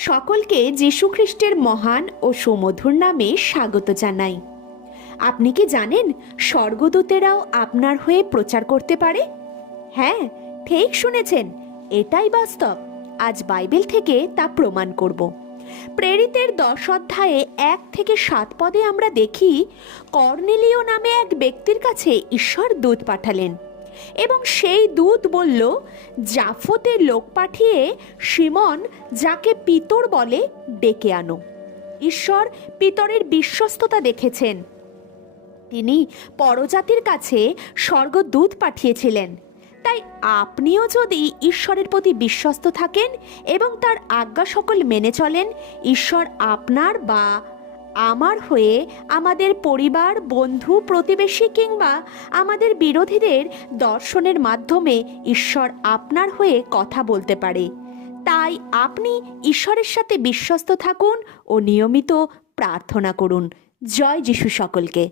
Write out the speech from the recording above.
সকলকে যীশু খ্রিস্টের মহান ও সুমধুর নামে স্বাগত জানাই। আপনি কি জানেন স্বর্গদূতেরাও আপনার হয়ে প্রচার করতে পারে? হ্যাঁ, ঠিক শুনেছেন, এটাই বাস্তব। আজ বাইবেল থেকে তা প্রমাণ করব। প্রেরিতের 10 অধ্যায়ে 1 থেকে 7 পদে আমরা দেখি, কর্নেলীয় নামে এক ব্যক্তির কাছে ঈশ্বর দূত পাঠালেন এবং সেই দূত বলল, জাফতে লোক পাঠিয়ে সিমন, যাকে পিতর বলে, ডেকে আনো। ঈশ্বর পিতরের বিশ্বস্ততা দেখেছেন। তিনি পরজাতির কাছে স্বর্গদূত পাঠিয়েছিলেন। তাই আপনিও যদি ঈশ্বরের প্রতি বিশ্বস্ত থাকেন এবং তার আজ্ঞা সকল মেনে চলেন, ঈশ্বর আপনার বা আমার হয়ে আমাদের পরিবার, বন্ধু, প্রতিবেশী কিংবা আমাদের বিরোধীদের দর্শনের মাধ্যমে ঈশ্বর আপনার হয়ে কথা বলতে পারে। তাই আপনি ঈশ্বরের সাথে বিশ্বস্ত থাকুন ও নিয়মিত প্রার্থনা করুন। জয় যিশু সকলকে।